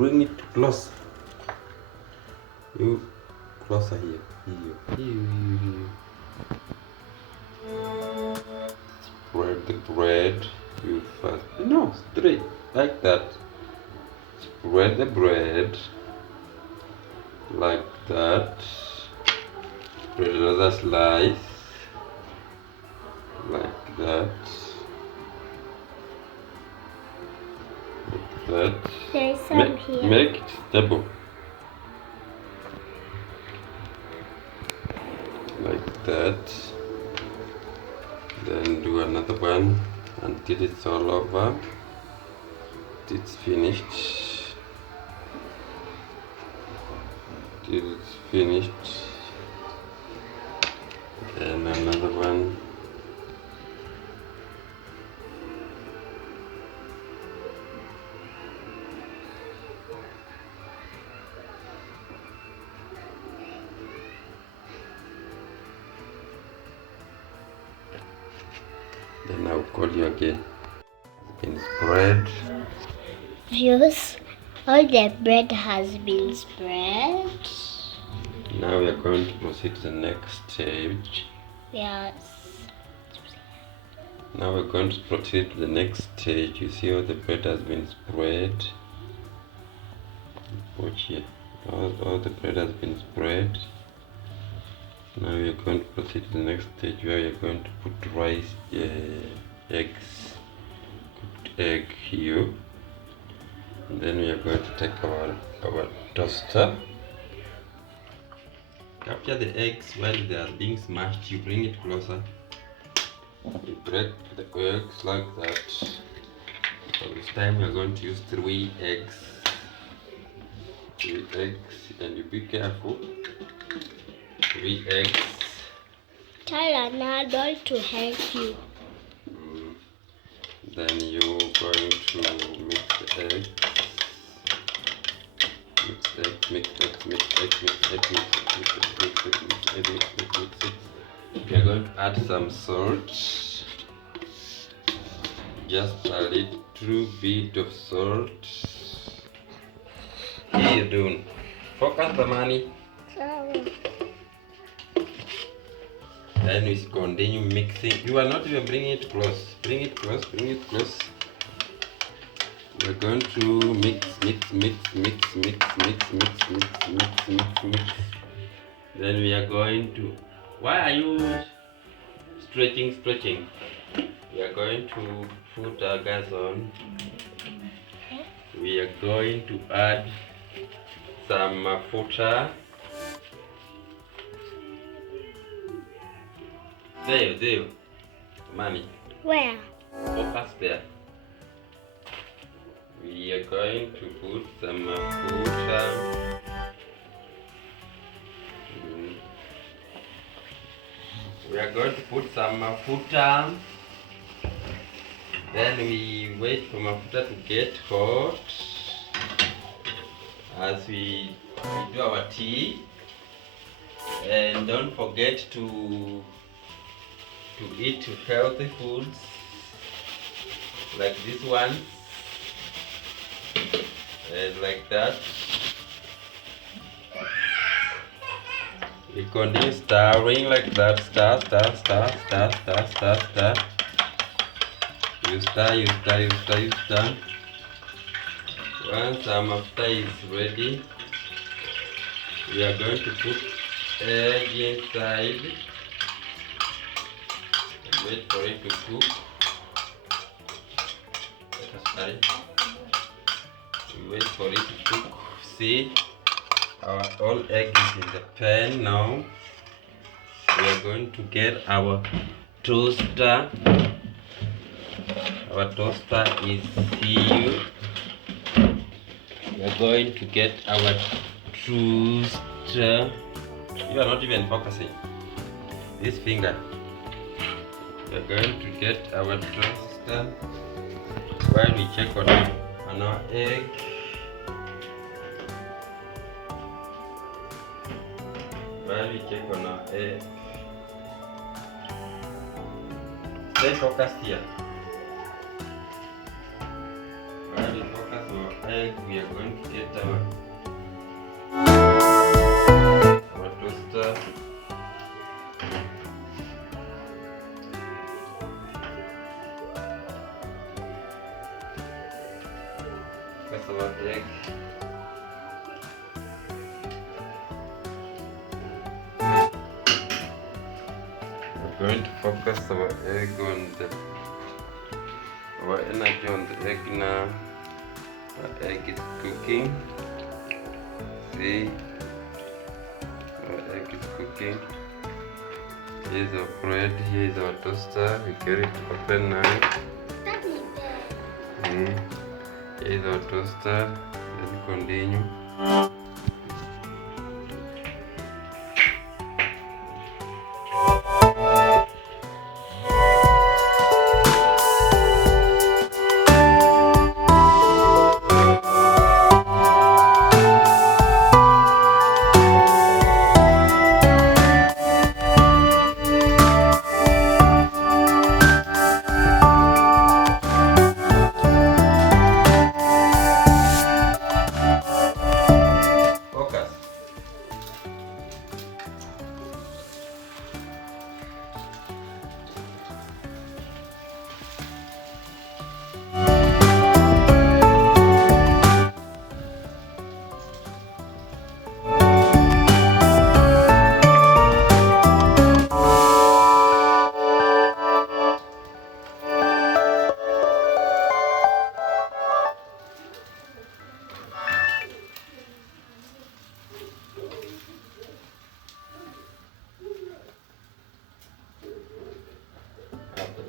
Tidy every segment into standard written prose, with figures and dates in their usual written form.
bring it closer. You closer here. Spread the bread. You first. No, straight like that. Spread the bread like that. Spread another slice like that. That. There is some here. Make it stable. Like that. Then do another one until it's all over. It's finished. Till it's finished. And another one. Then I'll call you again. It's been spread. Viewers, all the bread has been spread. Now we are going to proceed to the next stage. Yes. Now we're going to proceed to the next stage. You see how the bread has been spread. Watch here. All the bread has been spread. Now we are going to proceed to the next stage where we are going to put rice, eggs, cooked egg here. And then we are going to take our toaster. Capture the eggs while they are being smashed. You bring it closer. You break the eggs like that. So this time we are going to use 3 eggs. 3 eggs, and you be careful. 3 eggs. Tell an adult to help you. Then you're going to mix the eggs. Mix it. We are going to add some salt. Just a little bit of salt. What are you doing? Focus the money. Then we continue mixing. You are not even bringing it close. Bring it close. We're going to mix. Then we are going to. Why are you stretching? We are going to put our gas on. We are going to add some mafuta. There. Mommy. Where? Focus there. We are going to put some mafuta. We are going to put some mafuta. Then we wait for mafuta to get hot as we do our tea. And don't forget to eat healthy foods like this one and like that. We continue stirring like that. Stir. You stir. Once our mafuta is ready, we are going to put egg inside. Wait for it to cook. Wait for it to cook. See, our all egg is in the pan now. We are going to get our toaster. Our toaster is here. We are going to get our toaster. You are not even focusing. This finger. We are going to get our toaster while we check on our egg. Stay focused here. While we focus on our egg. egg, we are going to get our toaster. Press our egg. We're going to focus our egg on our energy on the egg now. Our egg is cooking. See, our egg is cooking. Here's our bread, here's our toaster. We get it open now. Here's our toaster. Let's continue.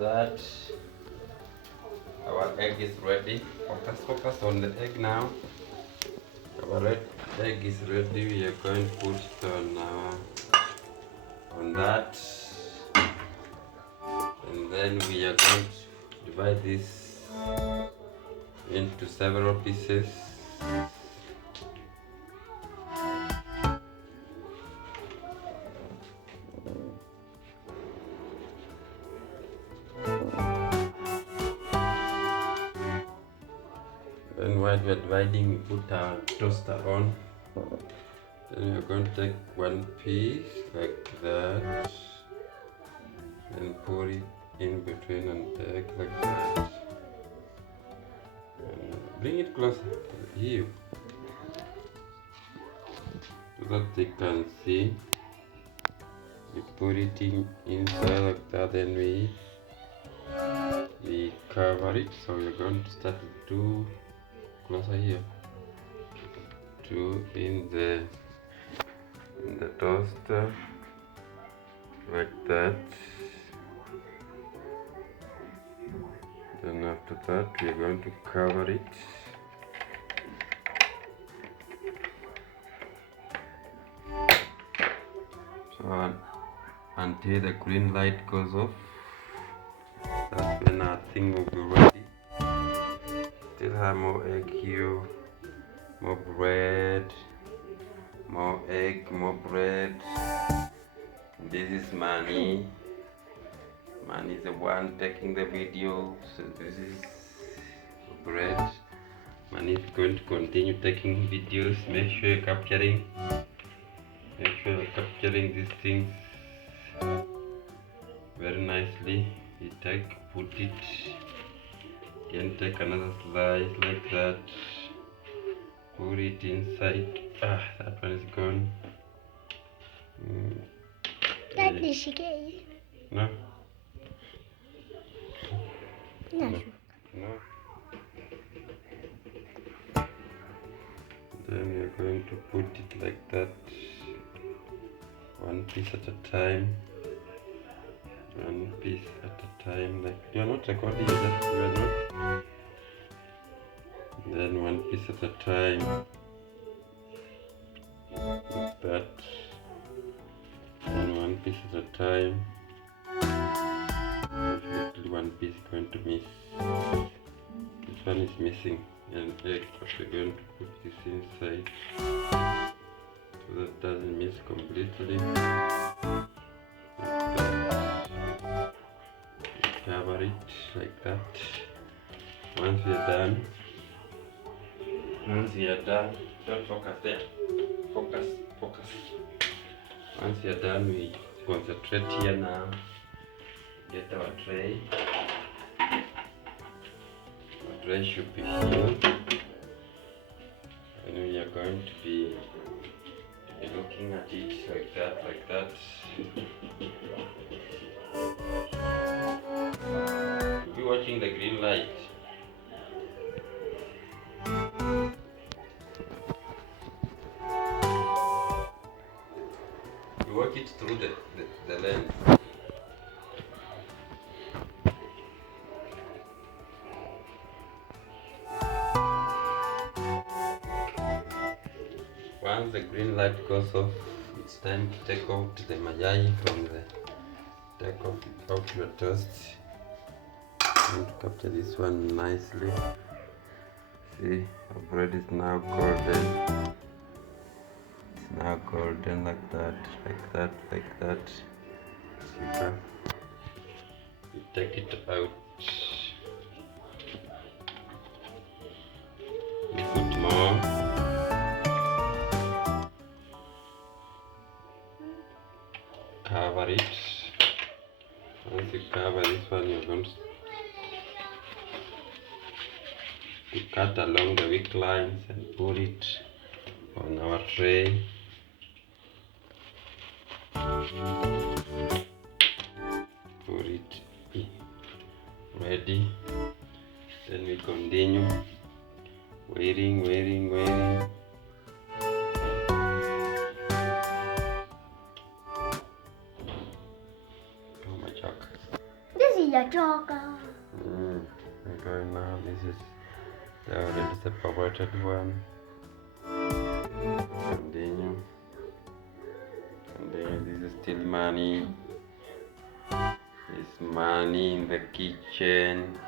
That our egg is ready. Focus on the egg now. Our egg is ready. We are going to put it on that, and then we are going to divide this into several pieces. Then while we are dividing, we put our toaster on. Then we are going to take one piece like that and put it in between and the egg like that. And bring it closer here so that they can see. We put it inside like that, then we cover it. So we're going to start with two. Closer here, two in the toaster like that. Then after that we are going to cover it. So until the green light goes off, that's when our thing will be ready. Still have more egg here, more bread, more egg, more bread. This is Manny. Manny is the one taking the video. So this is bread. Manny is going to continue taking videos. Make sure you're capturing. Make sure you're capturing these things very nicely. You put it. Then take another slice like that, put it inside. That one is gone. That is okay. No. No. Then we are going to put it like that, one piece at a time. One piece at a time. Like you are not recording, you are not. Then one piece at a time. Like that. And one piece at a time. Definitely one piece is going to miss. This one is missing an egg, but we're going to put this inside so that doesn't miss completely. Cover it like that. Once we are done, Once we are done, don't focus there. Focus. Once we are done, we concentrate here now. Get our tray. Our tray should be here. And we are going to be looking at it like that. We'll be watching the green light. You work it through the lens. Once the green light goes off, it's time to take out the mayai from take out your toast. I'm going to capture this one nicely. See, our bread is now golden. It's now golden like that. Super. You take it out. You put more. Cover it. Once you cover this one, you're going to cut along the wick lines and put it on our tray. Put it ready. Then we continue waiting. This is a choker. Okay, now this is the already separated one. Continue. This is still money. It's money in the kitchen,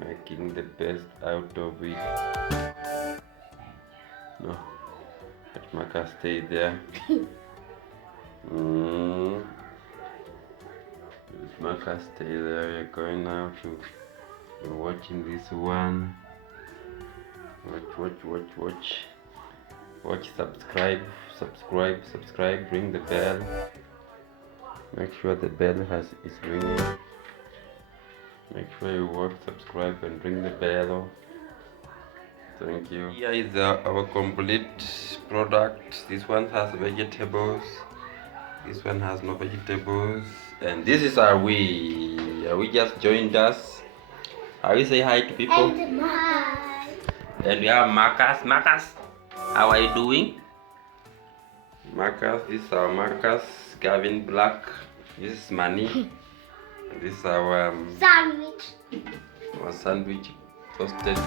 making the best out of it. No, let Maka stay there. Maka stay there. We're going now to watching this one. Watch. Subscribe. Ring the bell. Make sure the bell is ringing. Make sure you watch, subscribe, and ring the bell. Thank you. Here is our complete product. This one has vegetables. This one has no vegetables. And this is Awi. Awi just joined us. Awi, say hi to people. And we have Marcus. Marcus, how are you doing? Marcus, this is our Marcus. Gavin Black. This is Manny. This is our Sandwich. Our sandwich toasted.